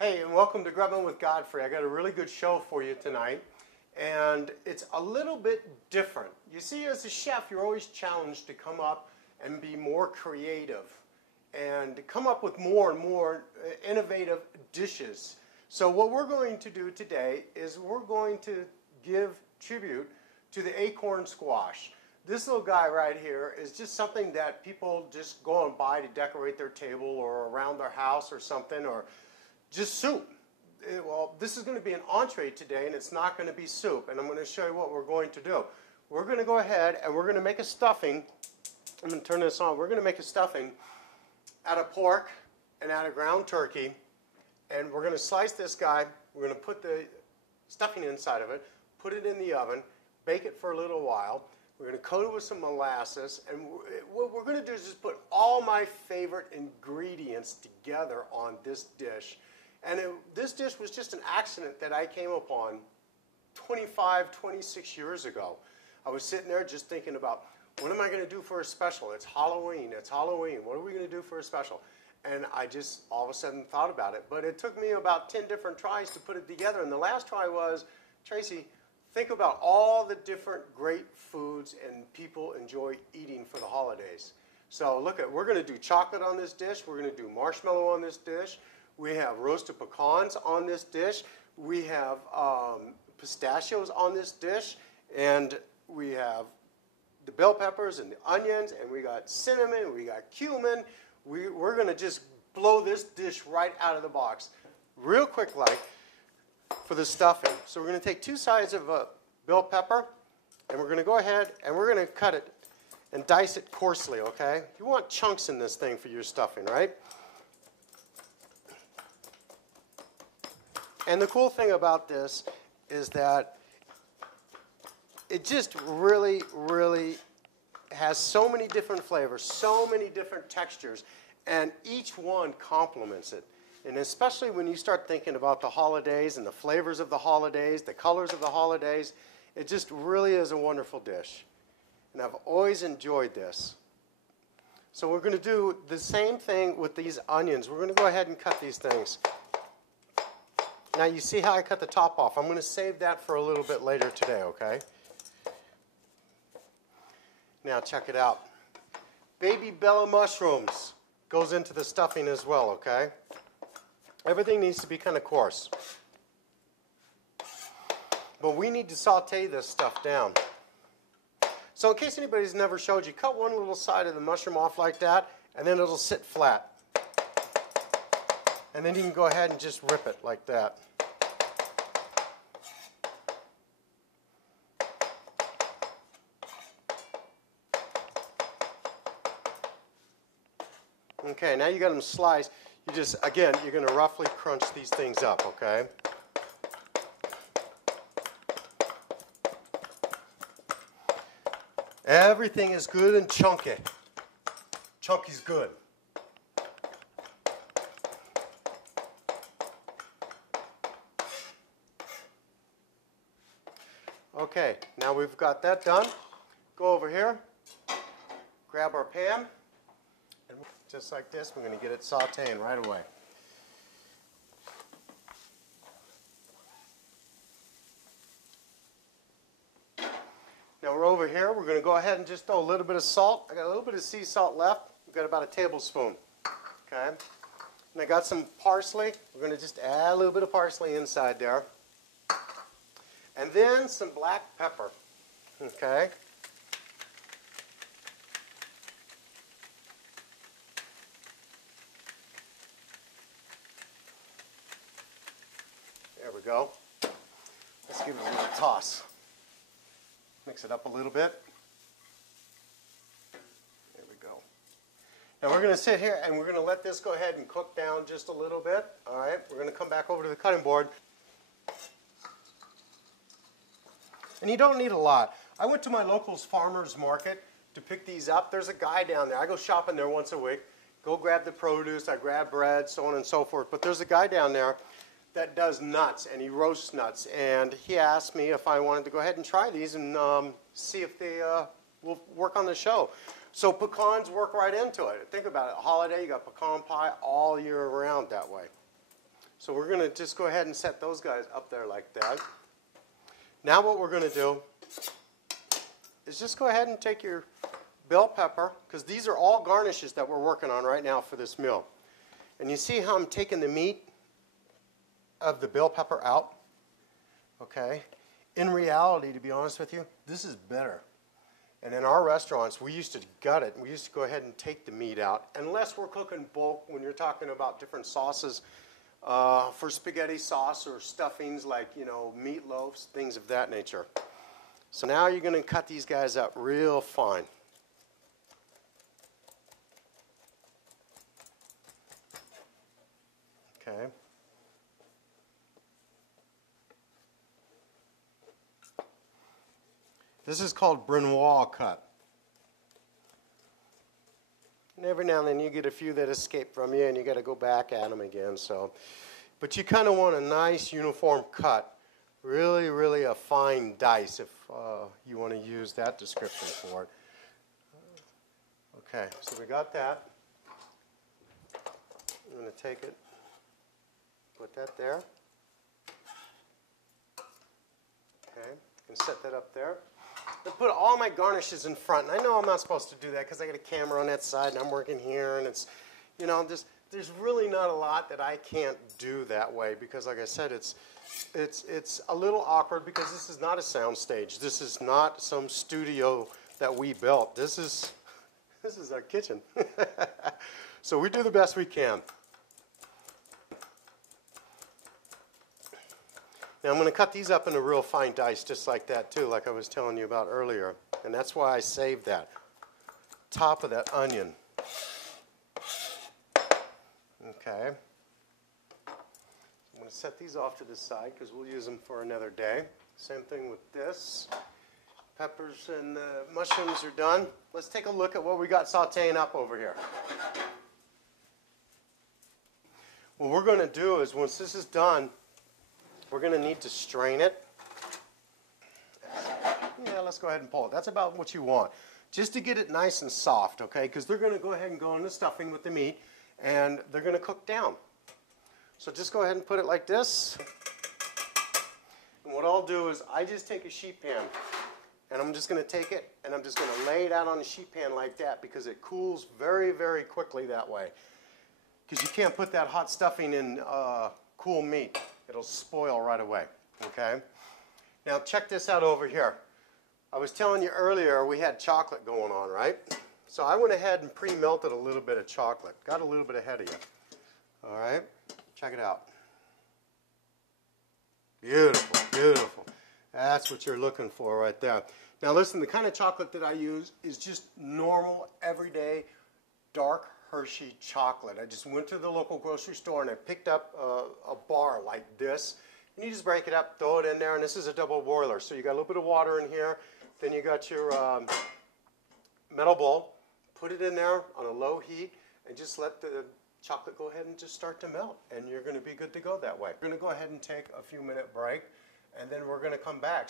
Hey, and welcome to Grubbin With Godfrey. I got a really good show for you tonight, and it's a little bit different. You see, as a chef, you're always challenged to come up and be more creative and to come up with more and more innovative dishes. So what we're going to do today is we're going to give tribute to the acorn squash. This little guy right here is just something that people just go and buy to decorate their table or around their house or something, or just soup. Well, this is going to be an entree today, and it's not going to be soup. And I'm going to show you what we're going to do. We're going to go ahead and we're going to make a stuffing. I'm going to turn this on. We're going to make a stuffing out of pork and out of ground turkey. And we're going to slice this guy. We're going to put the stuffing inside of it, put it in the oven, bake it for a little while. We're going to coat it with some molasses. And what we're going to do is just put all my favorite ingredients together on this dish. And this dish was just an accident that I came upon 25, 26 years ago. I was sitting there just thinking about, what am I going to do for a special? It's Halloween. It's Halloween. What are we going to do for a special? And I just all of a sudden thought about it. But it took me about 10 different tries to put it together. And the last try was, Tracy, think about all the different great foods and people enjoy eating for the holidays. So look at, we're going to do chocolate on this dish. We're going to do marshmallow on this dish. We have roasted pecans on this dish. We have pistachios on this dish. And we have the bell peppers and the onions. And we got cinnamon. We got cumin. We're going to just blow this dish right out of the box. Real quick like for the stuffing. So we're going to take 2 sides of bell pepper. And we're going to go ahead and we're going to cut it and dice it coarsely, okay? You want chunks in this thing for your stuffing, right? And the cool thing about this is that it just really, really has so many different flavors, so many different textures, and each one complements it. And especially when you start thinking about the holidays and the flavors of the holidays, the colors of the holidays, it just really is a wonderful dish. And I've always enjoyed this. So we're going to do the same thing with these onions. We're going to go ahead and cut these things. Now you see how I cut the top off. I'm going to save that for a little bit later today, okay? Now check it out. Baby bella mushrooms goes into the stuffing as well, okay? Everything needs to be kind of coarse. But we need to saute this stuff down. So in case anybody's never showed you, cut one little side of the mushroom off like that, and then it'll sit flat. And then you can go ahead and just rip it like that. Okay, now you got them sliced. You just, again, you're going to roughly crunch these things up, okay? Everything is good and chunky. Chunky's good. Okay, now we've got that done. Go over here, grab our pan, and just like this, we're going to get it sauteing right away. Now we're over here, we're going to go ahead and just throw a little bit of salt. I got a little bit of sea salt left. We've got about a tablespoon. Okay. And I got some parsley. We're going to just add a little bit of parsley inside there. And then some black pepper. Okay. There we go. Let's give it a little toss. Mix it up a little bit. There we go. Now we're going to sit here and we're going to let this go ahead and cook down just a little bit. All right, we're going to come back over to the cutting board. And you don't need a lot. I went to my local farmer's market to pick these up. There's a guy down there. I go shopping there once a week. Go grab the produce. I grab bread, so on and so forth. But there's a guy down there that does nuts, and he roasts nuts. And he asked me if I wanted to go ahead and try these and see if they will work on the show. So pecans work right into it. Think about it. A holiday, you got pecan pie all year round that way. So we're going to just go ahead and set those guys up there like that. Now what we're going to do is just go ahead and take your bell pepper, because these are all garnishes that we're working on right now for this meal. And you see how I'm taking the meat of the bell pepper out? Okay. In reality, to be honest with you, this is better. And in our restaurants, we used to gut it. We used to go ahead and take the meat out. Unless we're cooking bulk, when you're talking about different sauces for spaghetti sauce or stuffings like, you know, meatloaves, things of that nature. So now you're going to cut these guys up real fine. Okay. This is called brunoise cut. And every now and then you get a few that escape from you and you got to go back at them again. So, but you kind of want a nice uniform cut. Really, really a fine dice if you want to use that description for it. Okay, so we got that. I'm going to take it, put that there. Okay, and set that up there. I put all my garnishes in front, and I know I'm not supposed to do that because I got a camera on that side and I'm working here, and it's, you know, there's really not a lot that I can't do that way because, like I said, it's a little awkward because this is not a sound stage. This is not some studio that we built. This is our kitchen. So we do the best we can. Now I'm going to cut these up into real fine dice just like that too, like I was telling you about earlier. And that's why I saved that. Top of that onion. Okay. I'm going to set these off to the side because we'll use them for another day. Same thing with this. Peppers and mushrooms are done. Let's take a look at what we got sauteing up over here. What we're going to do is once this is done, we're going to need to strain it. Yeah, let's go ahead and pull it. That's about what you want. Just to get it nice and soft, okay? Because they're going to go ahead and go in the stuffing with the meat, and they're going to cook down. So just go ahead and put it like this. And what I'll do is I just take a sheet pan, and I'm just going to take it, and I'm just going to lay it out on the sheet pan like that because it cools very, very quickly that way. Because you can't put that hot stuffing in cool meat. It'll spoil right away, okay? Now check this out over here. I was telling you earlier we had chocolate going on, right? So I went ahead and pre-melted a little bit of chocolate. Got a little bit ahead of you. All right? Check it out. Beautiful, beautiful. That's what you're looking for right there. Now listen, the kind of chocolate that I use is just normal, everyday, dark Hershey chocolate. I just went to the local grocery store and I picked up a bar like this. And you just break it up, throw it in there, and this is a double boiler. So you got a little bit of water in here. Then you got your metal bowl. Put it in there on a low heat and just let the chocolate go ahead and just start to melt. And you're going to be good to go that way. We're going to go ahead and take a few minute break, and then we're going to come back.